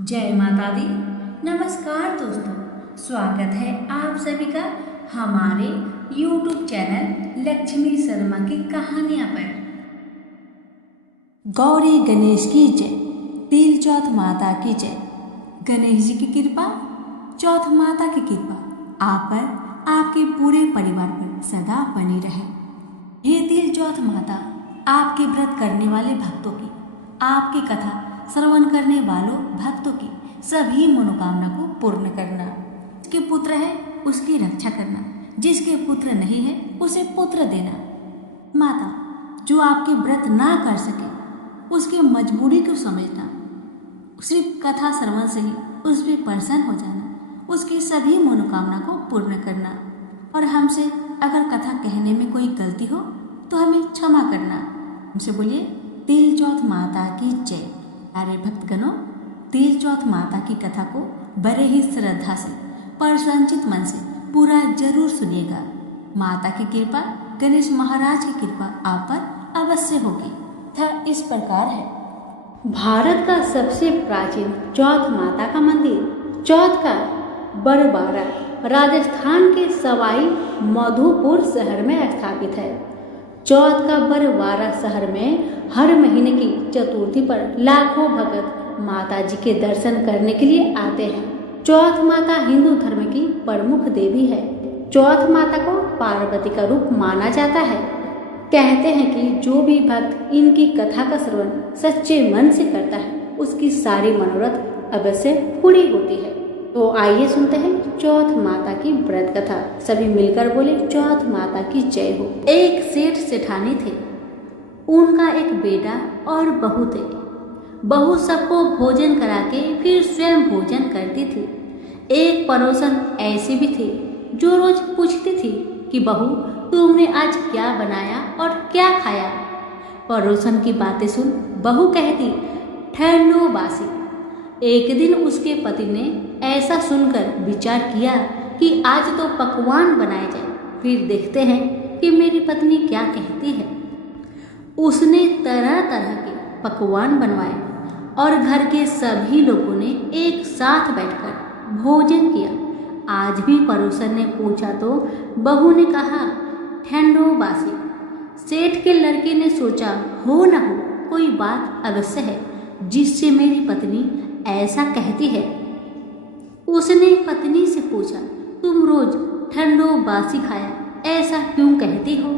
जय माता दी। नमस्कार दोस्तों, स्वागत है आप सभी का हमारे YouTube चैनल लक्ष्मी शर्मा की कहानियां पर। गौरी गणेश की जय, तिल चौथ माता की जय। गणेश जी की कृपा, चौथ माता की कृपा आप पर, आपके पूरे परिवार पर सदा बनी रहे। हे तिल चौथ माता, आपके व्रत करने वाले भक्तों की, आपकी कथा श्रवण करने वालों भक्तों की सभी मनोकामना को पूर्ण करना। जिसके पुत्र है उसकी रक्षा करना, जिसके पुत्र नहीं है उसे पुत्र देना। माता, जो आपके व्रत ना कर सके उसकी मजबूरी को समझना, सिर्फ कथा श्रवण से ही उस पर प्रसन्न हो जाना, उसकी सभी मनोकामना को पूर्ण करना। और हमसे अगर कथा कहने में कोई गलती हो तो हमें क्षमा करना। हमसे बोलिए तिल चौथ माता की जय। प्यारे भक्तगणों, तिल चौथ माता की कथा को बड़े ही श्रद्धा से, प्रसन्नचित मन से पूरा जरूर सुनिएगा। माता की कृपा, गणेश महाराज की कृपा आप पर अवश्य होगी। था इस प्रकार है। भारत का सबसे प्राचीन चौथ माता का मंदिर चौथ का बरवारा राजस्थान के सवाई माधोपुर शहर में स्थापित है। चौथ का बरवारा शहर में हर महीने की चतुर्थी पर लाखों भक्त माता जी के दर्शन करने के लिए आते हैं। चौथ माता हिंदू धर्म की प्रमुख देवी है। चौथ माता को पार्वती का रूप माना जाता है। कहते हैं कि जो भी भक्त इनकी कथा का श्रवण सच्चे मन से करता है उसकी सारी मनोरथ अवश्य पूरी होती है। तो आइए सुनते हैं चौथ माता की व्रत कथा। सभी मिलकर बोले चौथ माता की जय हो। एक सेठ सेठानी थे। उनका एक बेटा और बहू थे। बहू सबको भोजन करा के फिर स्वयं भोजन करती थी। एक पड़ोसन ऐसी भी थी जो रोज पूछती थी कि बहू, तुमने आज क्या बनाया और क्या खाया। पड़ोसन की बातें सुन बहू कहती, ठंडो बासी। एक दिन उसके पति ने ऐसा सुनकर विचार किया कि आज तो पकवान बनाए जाए, फिर देखते हैं कि मेरी पत्नी क्या कहती है। उसने तरह तरह के पकवान बनवाए और घर के सभी लोगों ने एक साथ बैठकर भोजन किया। आज भी पड़ोसन ने पूछा तो बहू ने कहा, ठंडो बासी। सेठ के लड़के ने सोचा, हो न हो कोई बात अवश्य है जिससे मेरी पत्नी ऐसा कहती है। उसने पत्नी से पूछा, तुम रोज ठंडो बासी खाया ऐसा क्यों कहती हो,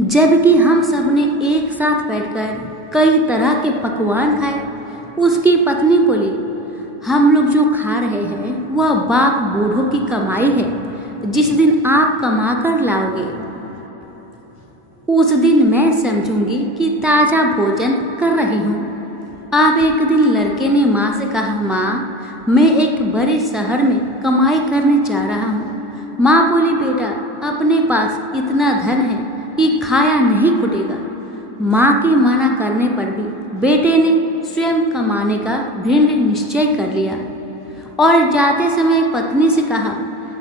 जबकि हम सब ने एक साथ बैठकर कई तरह के पकवान खाए। उसकी पत्नी बोली, हम लोग जो खा रहे हैं वह बाप बूढ़ों की कमाई है। जिस दिन आप कमा कर लाओगे उस दिन मैं समझूंगी कि ताजा भोजन कर रही हूँ। अब एक दिन लड़के ने माँ से कहा, माँ, मैं एक बड़े शहर में कमाई करने जा रहा हूँ। माँ बोली, बेटा, अपने पास इतना धन है कि खाया नहीं फूटेगा। माँ के मना करने पर भी बेटे ने स्वयं कमाने का दृढ़ निश्चय कर लिया और जाते समय पत्नी से कहा,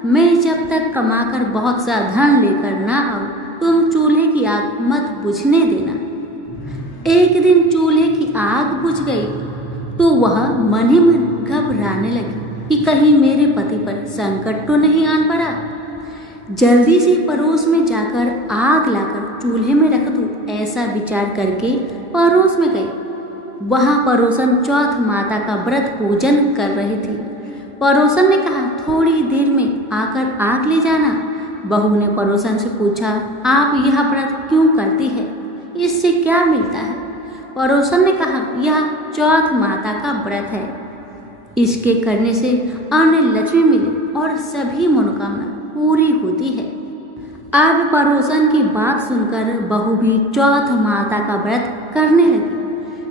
मैं जब तक कमाकर बहुत सा धन लेकर ना आऊं तुम चूल्हे की आग मत बुझने देना। एक दिन चूल्हे की आग बुझ गई तो वह मन ही मन घबराने लगी कि कहीं मेरे पति पर संकट तो नहीं आन पड़ा। जल्दी से पड़ोस में जाकर आग लाकर चूल्हे में रख दूं, ऐसा विचार करके पड़ोस में गई। वहां पड़ोसन चौथ माता का व्रत पूजन कर रही थी। पड़ोसन ने कहा, थोड़ी देर में आकर आग ले जाना। बहू ने पड़ोसन से पूछा, आप यह व्रत क्यों करती है, इससे क्या मिलता है। पड़ोसन ने कहा, यह चौथ माता का व्रत है, इसके करने से अन्न लक्ष्मी मिले और सभी मनोकामना पूरी होती है। अब पड़ोसन की बात सुनकर बहू भी चौथ माता का व्रत करने लगी।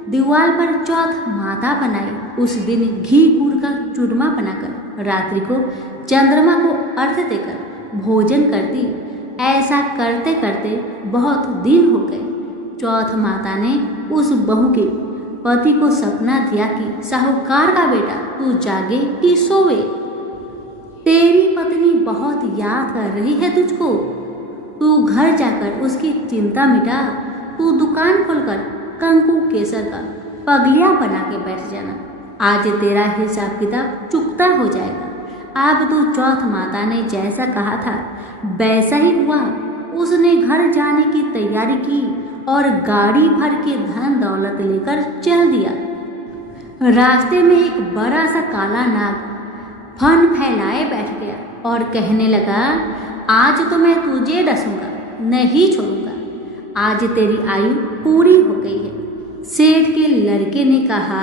दीवार पर चौथ माता बनाई। उस दिन घी गुड़ का चूरमा बनाकर रात्रि को चंद्रमा को अर्घ्य देकर भोजन करती। ऐसा करते करते बहुत दिन हो गए। चौथ माता ने उस बहू के पति को सपना दिया कि साहूकार का बेटा तू जागे कि सोवे, तेरी पत्नी बहुत याद कर रही है तुझको। तू घर जाकर उसकी चिंता मिटा। तू दुकान खोलकर कंकु केसर का पगलिया बना के बैठ जाना। आज तेरा हिसाब किताब चुकता हो जाएगा। अब तो चौथ माता ने जैसा कहा था वैसा ही हुआ। उसने घर जाने की तैयारी की और गाड़ी भर के धन दौलत लेकर चल दिया। रास्ते में एक बड़ा सा काला नाग फन फैलाए बैठ गया और कहने लगा, आज तो मैं तुझे डसूंगा, नहीं छोड़ूंगा। आज तेरी आयु पूरी हो गई है। सेठ के लड़के ने कहा,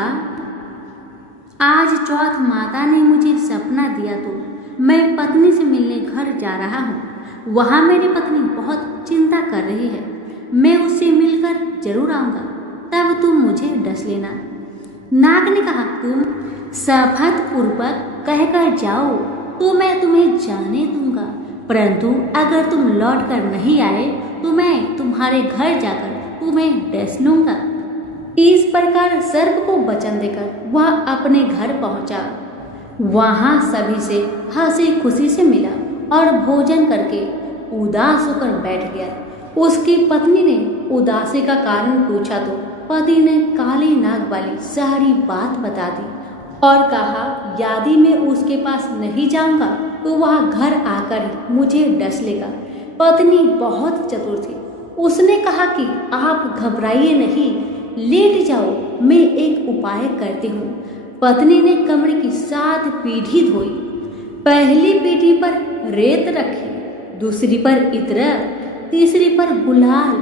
आज चौथ माता ने मुझे सपना दिया तो मैं पत्नी से मिलने घर जा रहा हूँ। वहाँ मेरी पत्नी बहुत चिंता कर रही है। मैं उससे मिलकर जरूर आऊँगा, तब तुम मुझे डस लेना। नाग ने कहा, तुम शपथ पूर्वक कहकर जाओ तो मैं तुम्हें जाने दूंगा, परंतु अगर तुम लौट कर नहीं आए तो मैं तुम्हारे घर जाकर तुम्हें डस लूंगा। इस प्रकार सर्प को वचन देकर वह अपने घर पहुंचा। वहां सभी से हंसी खुशी से मिला और भोजन करके उदास होकर बैठ गया। उसकी पत्नी ने उदासी का कारण पूछा तो पति ने काले नाग वाली सारी बात बता दी और कहा, यदि मैं उसके पास नहीं जाऊंगा तो वह घर आकर मुझे डस लेगा। पत्नी बहुत चतुर थी। उसने कहा कि आप घबराइए नहीं, लेट जाओ, मैं एक उपाय करती हूँ। पत्नी ने कमरे की 7 पीढ़ी धोई। पहली पीढ़ी पर रेत रखी, दूसरी पर इत्र, तीसरी पर गुलाल,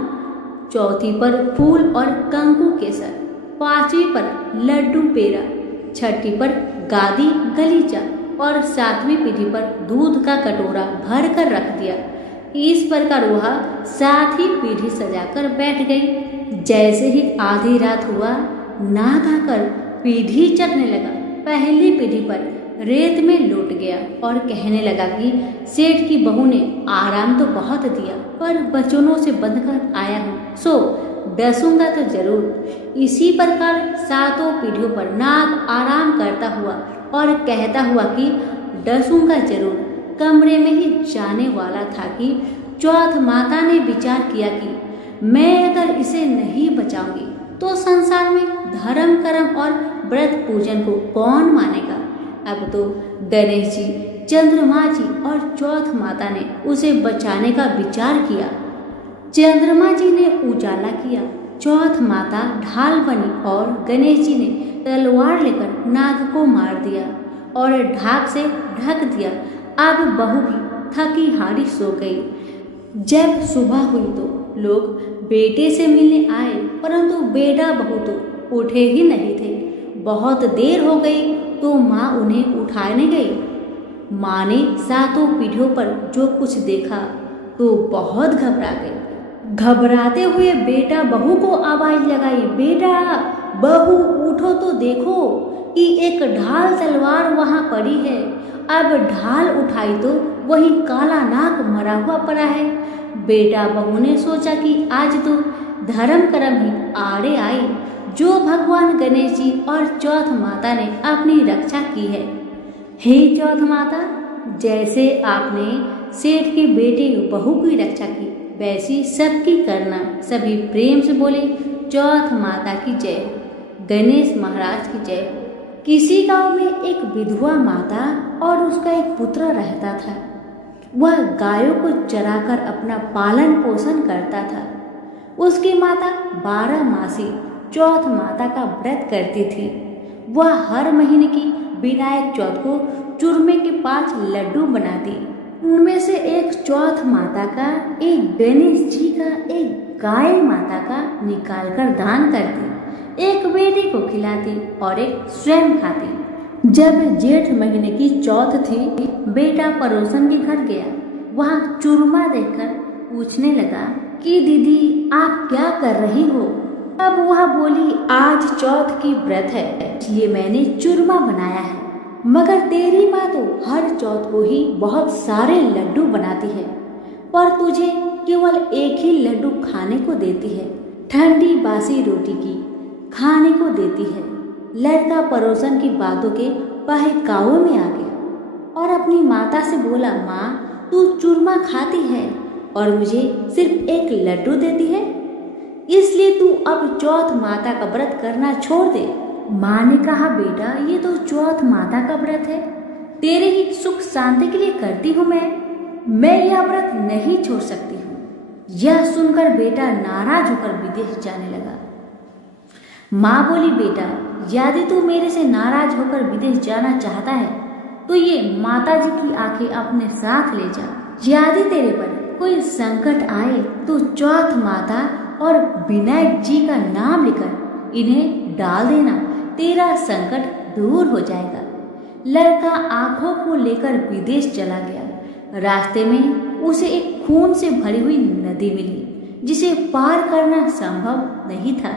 चौथी पर फूल और कंकु केसर, 5वीं पर लड्डू पेड़ा, 6ठी पर गादी गलीचा और 7वीं पीढ़ी पर दूध का कटोरा भर कर रख दिया। इस प्रकार वह 7 ही पीढ़ी सजाकर बैठ गई। जैसे ही आधी रात हुआ, नाग आकर पीढ़ी चढ़ने लगा। पहली पीढ़ी पर रेत में लौट गया और कहने लगा कि सेठ की बहू ने आराम तो बहुत दिया, पर बचनों से बंधकर आया हूँ, सो डसूंगा तो जरूर। इसी प्रकार 7 पीढ़ियों पर नाग आराम करता हुआ और कहता हुआ कि डसूंगा जरूर कमरे में ही जाने वाला था कि चौथ माता ने विचार किया कि मैं अगर इसे नहीं बचाऊंगी तो संसार में धर्म कर्म और व्रत पूजन को कौन मानेगा। अब तो गणेश जी, चंद्रमा जी और चौथ माता ने उसे बचाने का विचार किया। चंद्रमा जी ने उजाला किया, चौथ माता ढाल बनी और गणेश जी ने तलवार लेकर नाग को मार दिया और ढाक से ढक दिया। अब बहू भी थकी हारी सो गई। जब सुबह हुई तो लोग बेटे से मिलने आए, परंतु बेटा बहू तो उठे ही नहीं थे। बहुत देर हो गई तो माँ उन्हें उठाने गई। माँ ने 7 पीढ़ियों पर जो कुछ देखा तो बहुत घबरा गई। घबराते हुए बेटा बहू को आवाज लगाई, बेटा बहू उठो तो देखो कि एक ढाल तलवार वहाँ पड़ी है। अब ढाल उठाई तो वही काला नाग मरा हुआ पड़ा है। बेटा बहू ने सोचा कि आज तो धर्म कर्म ही आड़े आई, जो भगवान गणेश जी और चौथ माता ने अपनी रक्षा की है। हे चौथ माता, जैसे आपने सेठ के बेटे बहू की रक्षा की, वैसी सबकी करना। सभी प्रेम से बोले, चौथ माता की जय हो, गणेश महाराज की जय हो। किसी गांव में एक विधवा माता और उसका एक पुत्र रहता था। वह गायों को चराकर अपना पालन पोषण करता था। उसकी माता 12 मासी चौथ माता का व्रत करती थी। वह हर महीने की विनायक चौथ को चूरमे के 5 लड्डू बनाती। उनमें से एक चौथ माता का, एक गणेश जी का, एक गाय माता का निकालकर दान करती, एक बेटे को खिलाती और एक स्वयं खाती। जब जेठ महीने की चौथ थी, बेटा पड़ोसन के घर गया। वहाँ चूरमा देखकर पूछने लगा कि दीदी आप क्या कर रही हो। अब वह बोली, आज चौथ की व्रत है, इसलिए मैंने चूरमा बनाया है। मगर तेरी माँ तो हर चौथ को ही बहुत सारे लड्डू बनाती है, पर तुझे केवल एक ही लड्डू खाने को देती है। ठंडी बासी रोटी की खाने को देती है। लड़का पड़ोसन की बातों के बहकावे में आ गया और अपनी माता से बोला, माँ तू चूरमा खाती है और मुझे सिर्फ एक लड्डू देती है, इसलिए तू अब चौथ माता का व्रत करना छोड़ दे। माँ ने कहा, बेटा ये तो चौथ माता का व्रत है, तेरे ही सुख शांति के लिए करती हूँ मैं यह व्रत नहीं छोड़ सकती हूँ। यह सुनकर बेटा नाराज होकर विदेश जाने लगा। माँ बोली, बेटा यदि तू मेरे से नाराज होकर विदेश जाना चाहता है तो ये माता जी की आंखें अपने साथ ले जा। यदि तेरे पर कोई संकट आए तो चौथ माता और विनायक जी का नाम लेकर इन्हें डाल देना, तेरा संकट दूर हो जाएगा। लड़का आंखों को लेकर विदेश चला गया। रास्ते में उसे एक खून से भरी हुई नदी मिली जिसे पार करना संभव नहीं था,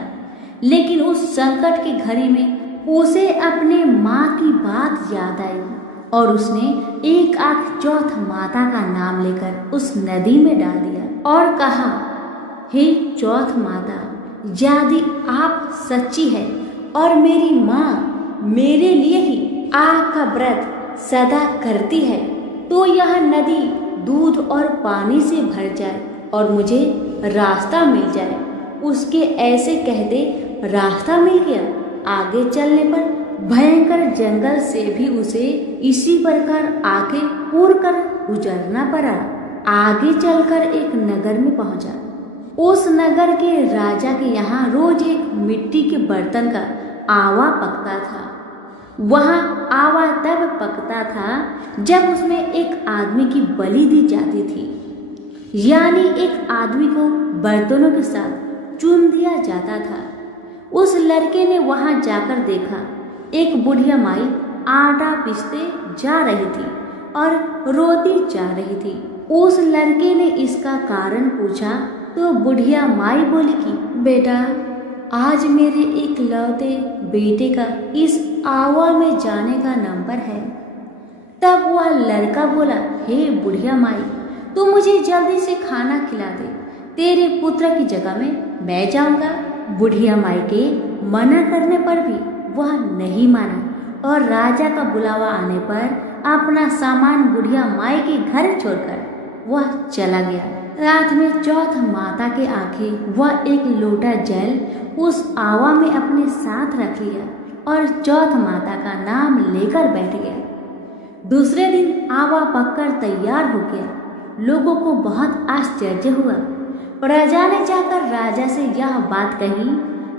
लेकिन उस संकट की घड़ी में उसे अपने माँ की बात याद आई और उसने एक आंख चौथ माता का नाम लेकर उस नदी में डाल दिया और कहा, हे चौथ माता, यदि आप सच्ची है और मेरी माँ मेरे लिए ही आग का व्रत सदा करती है तो यह नदी दूध और पानी से भर जाए और मुझे रास्ता मिल जाए। उसके ऐसे कहते रास्ता मिल गया। आगे चलने पर भयंकर जंगल से भी उसे इसी प्रकार आगे पूर कर गुजरना पड़ा। आगे चलकर एक नगर में पहुंचा। उस नगर के राजा के यहाँ रोज एक मिट्टी के बर्तन का आवा पकता था। वहाँ आवा तब पकता था जब उसमें एक आदमी की बलि दी जाती थी, यानी एक आदमी को बर्तनों के साथ चुन दिया जाता था। उस लड़के ने वहाँ जाकर देखा, एक बुढ़िया माई आटा पीसते जा रही थी और रोती जा रही थी। उस लड़के ने इसका कारण पूछा तो बुढ़िया माई बोली कि बेटा, आज मेरे इकलौते बेटे का इस आवा में जाने का नंबर है। तब वह लड़का बोला, हे बुढ़िया माई, तू मुझे जल्दी से खाना खिला दे, तेरे पुत्र की जगह में मैं जाऊंगा। बुढ़िया माई के मना करने पर भी वह नहीं माना और राजा का बुलावा आने पर अपना सामान बुढ़िया माई के घर छोड़कर वह चला गया। रात में चौथ माता के आंखें वह एक लोटा जल उस आवा में अपने साथ रख लिया और चौथ माता का नाम लेकर बैठ गया। दूसरे दिन आवा पककर तैयार हो गया। लोगों को बहुत आश्चर्य हुआ। प्रजा ने जाकर राजा से यह बात कही।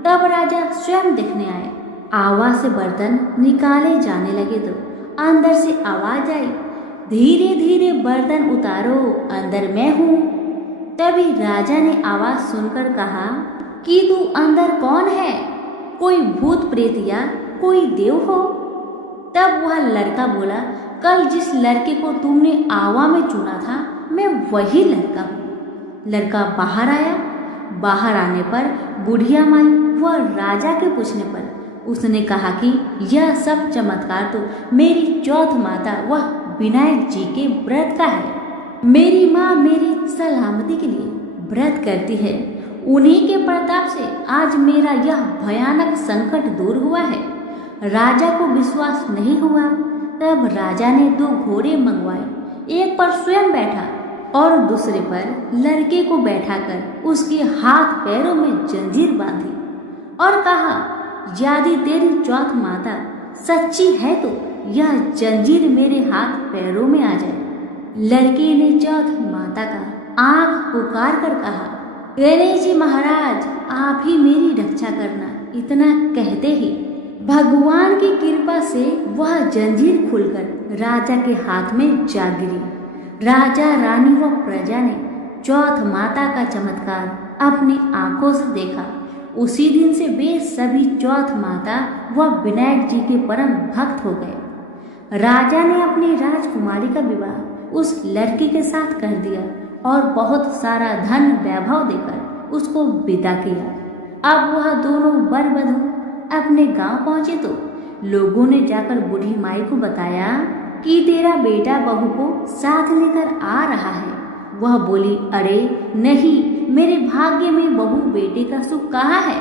तब राजा स्वयं देखने आए। आवा से बर्तन निकाले जाने लगे तो अंदर से आवाज आई, धीरे धीरे बर्तन उतारो, अंदर मैं हूँ। तभी राजा ने आवाज सुनकर कहा कि तू अंदर कौन है, कोई भूत प्रेत या कोई देव हो? तब वह लड़का बोला, कल जिस लड़के को तुमने आवा में चुना था मैं वही लड़का हूँ। लड़का बाहर आया। बाहर आने पर बुढ़िया माई व राजा के पूछने पर उसने कहा कि यह सब चमत्कार तो मेरी चौथ माता व विनायक जी के व्रत का है। मेरी माँ मेरी सलामती के लिए व्रत करती है। उन्हीं के प्रताप से आज मेरा यह भयानक संकट दूर हुआ है। राजा को विश्वास नहीं हुआ। तब राजा ने 2 घोड़े मंगवाए। एक पर स्वयं बैठा और दूसरे पर लड़के को बैठाकर उसके हाथ पैरों में जंजीर बांधी और कहा, यदि तेरी चौथ माता सच्ची है तो यह जंजीर मेरे हाथ पैरों में आ जाए। लड़के ने चौथ माता का आंख पुकार कर कहा, गणेश जी महाराज, आप ही मेरी रक्षा करना। इतना कहते ही भगवान की कृपा से वह जंजीर खुलकर राजा के हाथ में जा गिरी। राजा, रानी व प्रजा ने चौथ माता का चमत्कार अपनी आंखों से देखा। उसी दिन से वे सभी चौथ माता व विनायक जी के परम भक्त हो गए। राजा ने अपनी राजकुमारी का विवाह उस लड़के के साथ कर दिया और बहुत सारा धन वैभव देकर उसको विदा किया। अब वह दोनों वर वधू अपने गांव पहुंचे तो लोगों ने जाकर बूढ़ी माई को बताया कि तेरा बेटा बहू को साथ लेकर आ रहा है। वह बोली, अरे नहीं, मेरे भाग्य में बहू बेटे का सुख कहाँ है।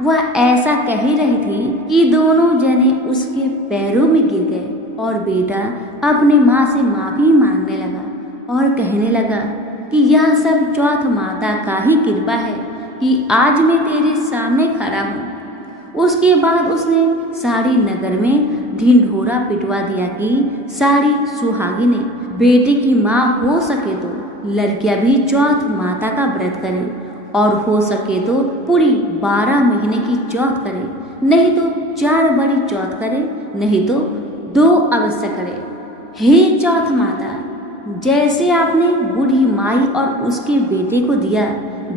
वह ऐसा कह ही रही थी कि दोनों जने उसके पैरों में गिर गए और बेटा अपने माँ से माफी मांगने लगा और कहने लगा कि यह सब चौथ माता का ही कृपा है कि आज मैं तेरे सामने खड़ा हूँ। उसके बाद उसने सारी नगर में ढिंढोरा पिटवा दिया कि सारी सुहागिनें बेटे की माँ हो सके तो लड़कियां भी चौथ माता का व्रत करें और हो सके तो पूरी 12 महीने की चौथ करें, नहीं तो 4 बड़ी चौथ करें, नहीं तो 2 अवश्य करें। हे चौथ माता, जैसे आपने बूढ़ी माई और उसके बेटे को दिया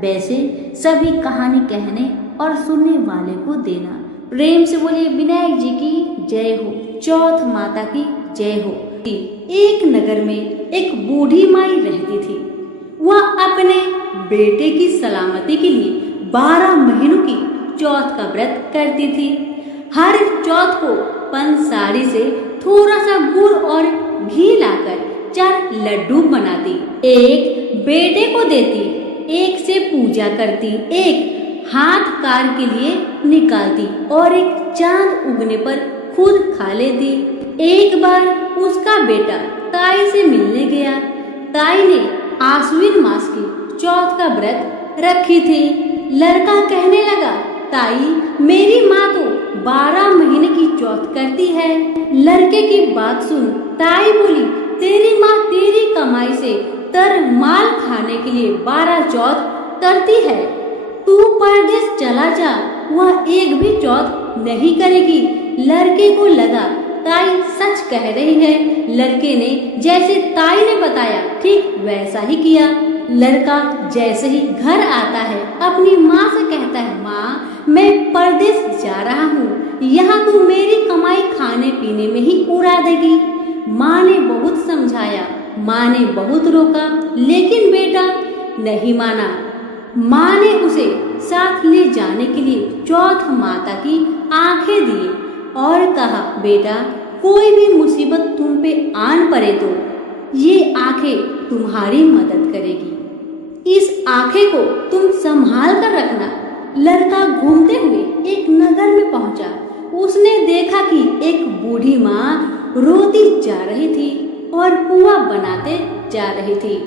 वैसे सभी कहानी कहने और सुनने वाले को देना। प्रेम से बोलिए विनायक जी की जय हो, चौथ माता की जय हो। एक नगर में एक बूढ़ी माई रहती थी। वह अपने बेटे की सलामती के लिए 12 महीनों की चौथ का व्रत करती थी। हर चौथ को पंसारी से थोड़ा सा गुड़ और घी लाकर 4 लड्डू बनाती, एक बेटे को देती, एक से पूजा करती, एक हाथ कार के लिए निकालती और एक चांद उगने पर खुद खा लेती। एक बार उसका बेटा ताई से मिलने गया। ताई ने आश्विन मास की चौथ का व्रत रखी थी। लड़का कहने लगा, ताई मेरी माँ तो 12 महीने की चौथ करती है। लड़के की बात सुन ताई बोली, तेरी माँ तेरी कमाई से तर माल खाने के लिए 12 चौथ करती है, तू परदेश चला जा, वह एक भी चौथ नहीं करेगी। लड़के को लगा ताई सच कह रही है। लड़के ने जैसे ताई ने बताया ठीक वैसा ही किया। लड़का जैसे ही घर आता है अपनी माँ से कहता है, माँ मैं परदेश जा रहा हूँ, यहाँ तू मेरी कमाई खाने पीने में ही उड़ा देगी। माँ ने बहुत समझाया, माँ ने बहुत रोका, लेकिन बेटा नहीं माना। माँ ने उसे साथ ले जाने के लिए चौथ माता की आंखें दी और कहा, बेटा कोई भी मुसीबत तुम पे आन पड़े तो ये आंखें तुम्हारी मदद करेगी, इस आंखें को तुम संभाल कर रखना। लड़का घूमते हुए एक नगर में पहुंचा। उसने देखा कि एक बूढ़ी माँ रोती जा रही थी और पुआ बनाते जा रही थी।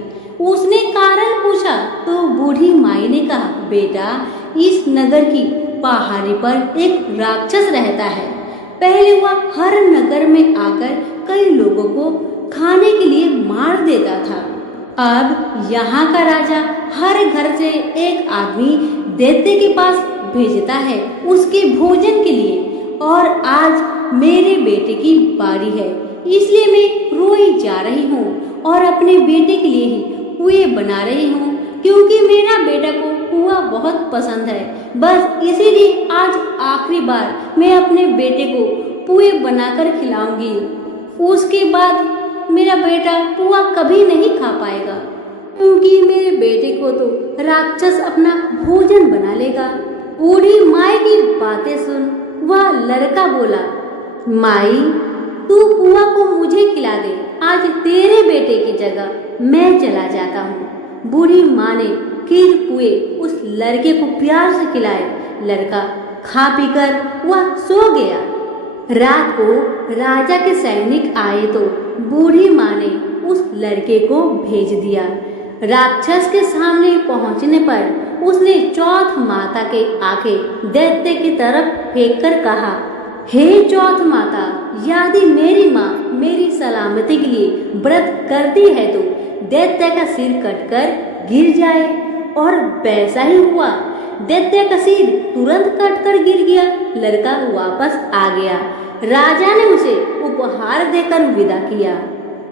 उसने कारण पूछा तो बूढ़ी माई ने कहा, बेटा इस नगर की पहाड़ी पर एक राक्षस रहता है। पहले वह हर नगर में आकर कई लोगों को खाने के लिए मार देता था। अब यहाँ का राजा हर घर से एक आदमी दैत्य के पास भेजता है उसके भोजन के लिए, और आज मेरे बेटे की बारी है, इसलिए मैं रोई जा रही हूँ और अपने बेटे के लिए ही पुए बना रही हूँ, क्योंकि मेरा बेटा को पुआ बहुत पसंद है। बस इसीलिए आज आखिरी बार मैं अपने बेटे को पुए बनाकर खिलाऊंगी। उसके बाद मेरा बेटा पुआ कभी नहीं खा पाएगा, क्योंकि मेरे बेटे को तो राक्षस अपना भोजन बना लेगा। बूढ़ी माई की बातें सुन वह लड़का बोला, माई तू पुआ को मुझे खिला दे, आज तेरे बेटे की जगह मैं चला जाता हूँ। बूढ़ी माँ ने खीर पुए उस लड़के को प्यार से खिलाए। लड़का खा पीकर वह सो गया। रात को राजा के सैनिक आए तो बूढ़ी माँ ने उस लड़के को भेज दिया। राक्षस के सामने पहुंचने पर उसने चौथ माता के आगे दैत्य की तरफ फेंककर कहा, हे चौथ माता, यदि मेरी माँ मेरी सलामती के लिए व्रत करती है तो दैत्य का सिर कटकर गिर जाए। और वैसा ही हुआ। दैत्य का सिर तुरंत कटकर गिर गया। लड़का वापस आ गया। राजा ने उसे उपहार देकर विदा किया।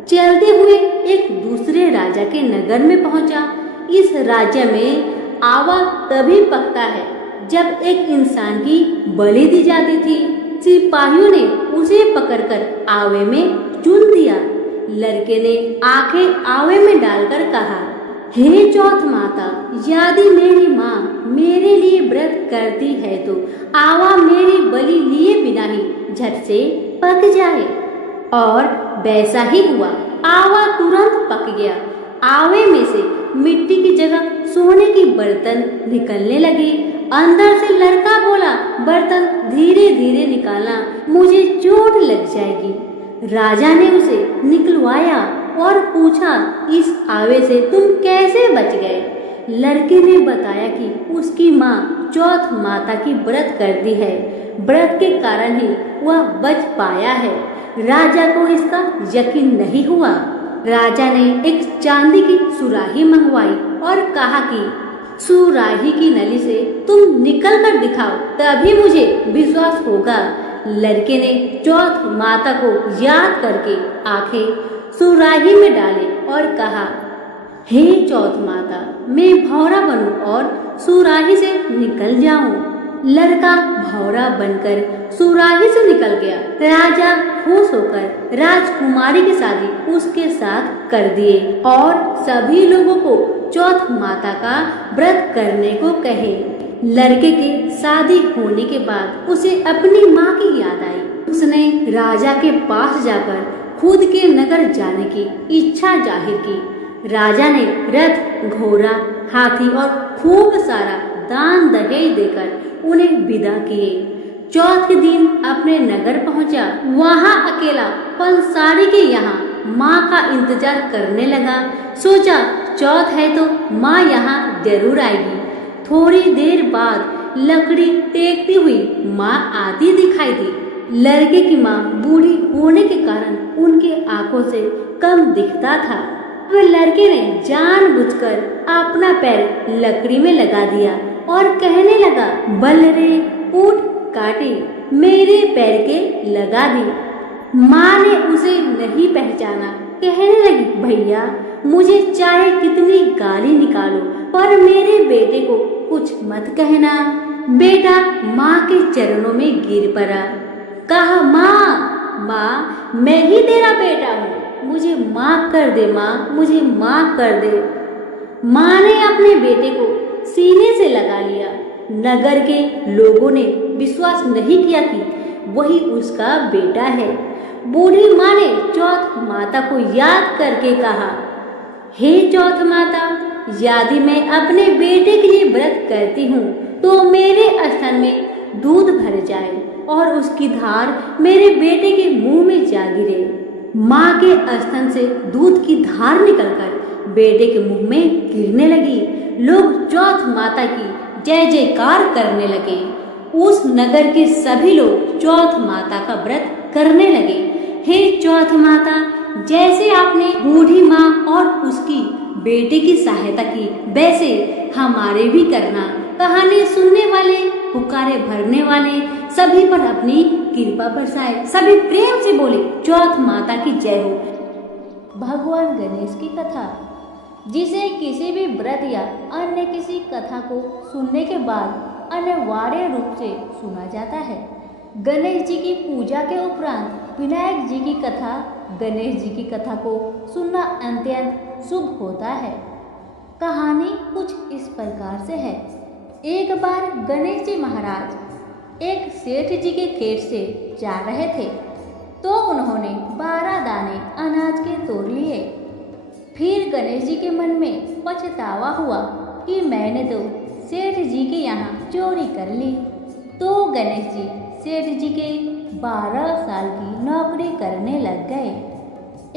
चलते हुए एक दूसरे राजा के नगर में पहुंचा। इस राज्य में आवा तभी पकता है जब एक इंसान की बलि दी जाती थी। सिपाहियों ने उसे पकड़कर आवे में चुन दिया। लड़के ने आंखें आवे में डालकर कहा, हे चौथ माता, यदि मेरी माँ मेरे लिए व्रत करती है तो आवा मेरी बलि लिए बिना ही झट से पक जाए। और वैसा ही हुआ। आवा तुरंत पक गया। आवे में से मिट्टी की जगह सोने की बर्तन निकलने लगे। अंदर से लड़का बोला, बर्तन धीरे धीरे निकालना, मुझे चोट लग जाएगी। राजा ने उसे निकलवाया और पूछा, इस आवे से तुम कैसे बच गए? लड़के ने बताया कि उसकी माँ चौथ माता की व्रत करती है। व्रत के कारण ही वह बच पाया है। राजा को इसका यकीन नहीं हुआ। राजा ने एक चांदी की सुराही मंगवाई और कहा कि सुराही की नली से तुम निकल कर दिखाओ, तभी मुझे विश्वास होगा। लड़के ने चौथ माता को याद करके आंखें सुराही में डाले और कहा, हे चौथ माता, मैं भौरा बनूं और सुराही से निकल जाऊं। लड़का भौरा बनकर सुराही से निकल गया। राजा खुश होकर राजकुमारी की शादी उसके साथ कर दिए और सभी लोगों को चौथ माता का व्रत करने को कहे। लड़के के शादी होने के बाद उसे अपनी माँ की याद आई। उसने राजा के पास जाकर खुद के नगर जाने की इच्छा जाहिर की। राजा ने रथ, घोड़ा, हाथी और खूब सारा दान दहेज देकर उन्हें विदा किए। चौथ के दिन अपने नगर पहुंचा। वहां अकेला पंसारी के यहाँ माँ का इंतजार करने लगा। सोचा चौथ है तो माँ यहाँ जरूर आएगी। थोड़ी देर बाद लकड़ी टेकती हुई माँ आती दिखाई दी। लड़के की माँ बूढ़ी होने के कारण उनके आंखों से कम दिखता था। वह लड़के ने जानबूझकर अपना पैर लकड़ी में लगा दिया और कहने लगा, बल रे ऊँट काटे, मेरे पैर के लगा दी। माँ ने उसे नहीं पहचाना। कहने लगी, भैया मुझे चाहे कितनी गाली निकालो पर मेरे बेटे को कुछ मत कहना। बेटा माँ के चरणों में गिर पड़ा। कहा, माँ मैं ही तेरा बेटा हूँ, मुझे माफ कर दे माँ, मुझे माफ कर दे। माँ ने अपने बेटे को सीने से लगा लिया। नगर के लोगों ने विश्वास नहीं किया कि वही उसका बेटा है। बूढ़ी माँ ने चौथ माता को याद करके कहा, हे चौथ माता, यदि मैं अपने बेटे के लिए व्रत करती हूँ तो मेरे स्तन में दूध भर जाए और उसकी धार मेरे बेटे के मुंह में जा गिरे। माँ के स्तन से दूध की धार निकलकर बेटे के मुंह में गिरने लगी। लोग चौथ माता की जय जयकार करने लगे। उस नगर के सभी लोग चौथ माता का व्रत करने लगे। हे चौथ माता, जैसे आपने बूढ़ी माँ और उसकी बेटे की सहायता की, वैसे हमारे भी करना। कहानी सुनने वाले, पुकारे भरने वाले सभी पर अपनी कृपा बरसाए। सभी प्रेम से बोले, चौथ माता की जय हो। भगवान गणेश की कथा, जिसे किसी भी व्रत या अन्य किसी कथा को सुनने के बाद अनिवार्य रूप से सुना जाता है। गणेश जी की पूजा के उपरांत विनायक जी की कथा, गणेश जी की कथा को सुनना अत्यंत शुभ होता है। कहानी कुछ इस प्रकार से है। एक बार गणेश जी महाराज एक सेठ जी के खेत से जा रहे थे तो उन्होंने 12 दाने अनाज के तोड़ लिए। फिर गणेश जी के मन में पछतावा हुआ कि मैंने तो सेठ जी के यहाँ चोरी कर ली। तो गणेश जी सेठ जी के 12 साल की नौकरी करने लग गए।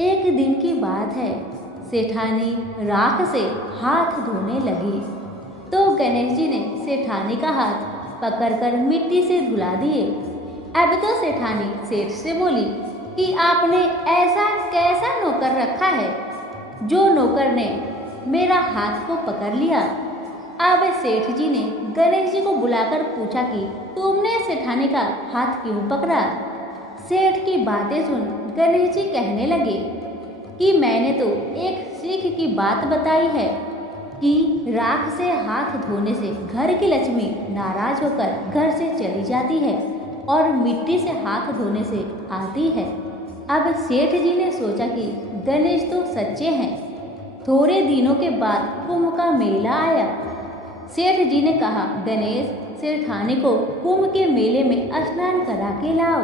एक दिन की बात है, सेठानी राख से हाथ धोने लगी तो गणेश जी ने सेठानी का हाथ पकड़कर मिट्टी से धुला दिए। अब तो सेठानी सेठ से बोली कि आपने ऐसा कैसा नौकर रखा है जो नौकर ने मेरा हाथ को पकड़ लिया। अब सेठ जी ने गणेश जी को बुलाकर पूछा कि तुमने सेठानी का हाथ क्यों पकड़ा। सेठ की बातें सुन गणेश जी कहने लगे कि मैंने तो एक सीख की बात बताई है कि राख से हाथ धोने से घर की लक्ष्मी नाराज होकर घर से चली जाती है और मिट्टी से हाथ धोने से आती है। अब सेठ जी ने सोचा कि गणेश तो सच्चे हैं। थोड़े दिनों के बाद कुंभ का मेला आया। सेठ जी ने कहा, गणेश सेठानी को कुंभ के मेले में स्नान करा के लाओ।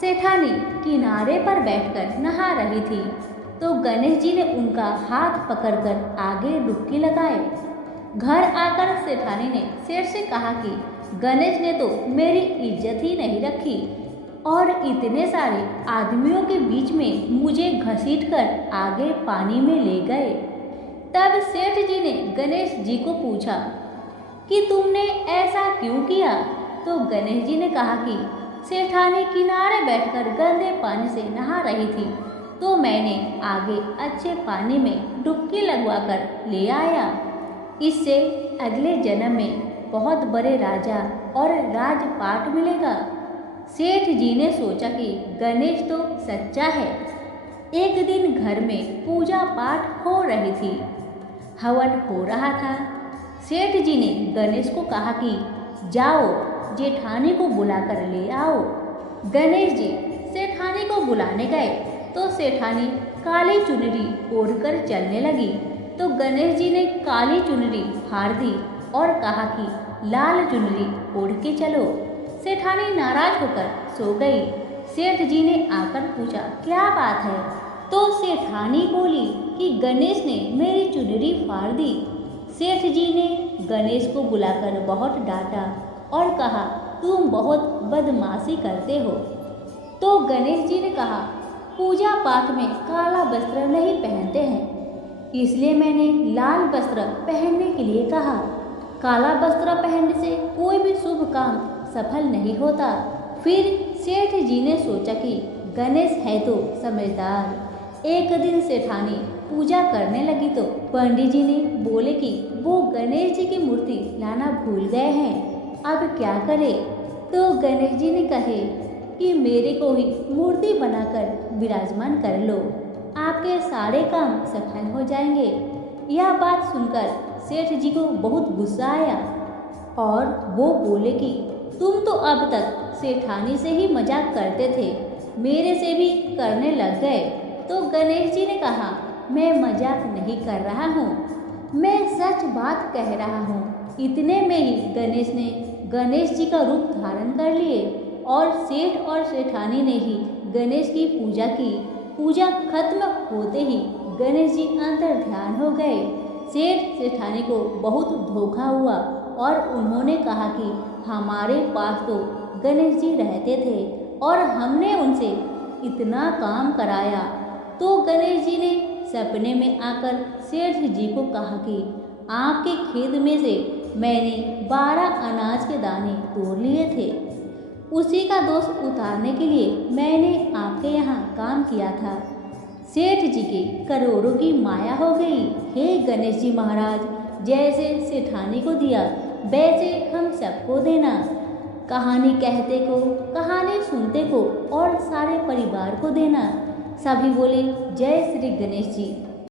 सेठानी किनारे पर बैठकर नहा रही थी तो गणेश जी ने उनका हाथ पकड़कर आगे डुबकी लगाए। घर आकर सेठानी ने सेठ से कहा कि गणेश ने तो मेरी इज्जत ही नहीं रखी और इतने सारे आदमियों के बीच में मुझे घसीटकर आगे पानी में ले गए। तब सेठ जी ने गणेश जी को पूछा कि तुमने ऐसा क्यों किया। तो गणेश जी ने कहा कि सेठानी किनारे बैठकर गंदे पानी से नहा रही थी, तो मैंने आगे अच्छे पानी में डुबकी लगवाकर ले आया। इससे अगले जन्म में बहुत बड़े राजा और राजपाट मिलेगा। सेठ जी ने सोचा कि गणेश तो सच्चा है। एक दिन घर में पूजा पाठ हो रही थी, हवन हो रहा था। सेठ जी ने गणेश को कहा कि जाओ जेठानी को बुलाकर ले आओ। गणेश जी सेठानी को बुलाने गए तो सेठानी काली चुनरी ओढ़कर चलने लगी, तो गणेश जी ने काली चुनरी फाड़ दी और कहा कि लाल चुनरी ओढ़ के चलो। सेठानी नाराज होकर सो गई। सेठ जी ने आकर पूछा क्या बात है, तो सेठानी बोली कि गणेश ने मेरी चुनरी फाड़ दी। सेठ जी ने गणेश को बुलाकर बहुत डांटा और कहा तुम बहुत बदमाशी करते हो। तो गणेश जी ने कहा पूजा पाठ में काला वस्त्र नहीं पहनते हैं, इसलिए मैंने लाल वस्त्र पहनने के लिए कहा। काला वस्त्र पहनने से कोई भी शुभ काम सफल नहीं होता। फिर सेठ जी ने सोचा कि गणेश है तो समझदार। एक दिन सेठानी पूजा करने लगी तो पंडित जी ने बोले कि वो गणेश जी की मूर्ति लाना भूल गए हैं, अब क्या करें। तो गणेश जी ने कहे कि मेरे को ही मूर्ति बनाकर विराजमान कर लो, आपके सारे काम सफल हो जाएंगे। यह बात सुनकर सेठ जी को बहुत गुस्सा आया और वो बोले कि तुम तो अब तक सेठानी से ही मजाक करते थे, मेरे से भी करने लग गए। तो गणेश जी ने कहा मैं मजाक नहीं कर रहा हूँ, मैं सच बात कह रहा हूँ। इतने में ही गणेश ने गणेश जी का रूप धारण कर लिए और सेठ और सेठानी ने ही गणेश की पूजा की। पूजा खत्म होते ही गणेश जी अंतर ध्यान हो गए। सेठ सेठानी को बहुत धोखा हुआ और उन्होंने कहा कि हमारे पास तो गणेश जी रहते थे और हमने उनसे इतना काम कराया। तो गणेश जी ने सपने में आकर सेठ जी को कहा कि आपके खेत में से मैंने 12 अनाज के दाने तोड़ लिए थे, उसी का दोष उतारने के लिए मैंने आपके यहाँ काम किया था। सेठ जी के करोड़ों की माया हो गई। हे गणेश जी महाराज, जैसे सेठानी को दिया वैसे हम सबको देना। कहानी कहते को, कहानी सुनते को और सारे परिवार को देना। सभी बोले जय श्री गणेश जी।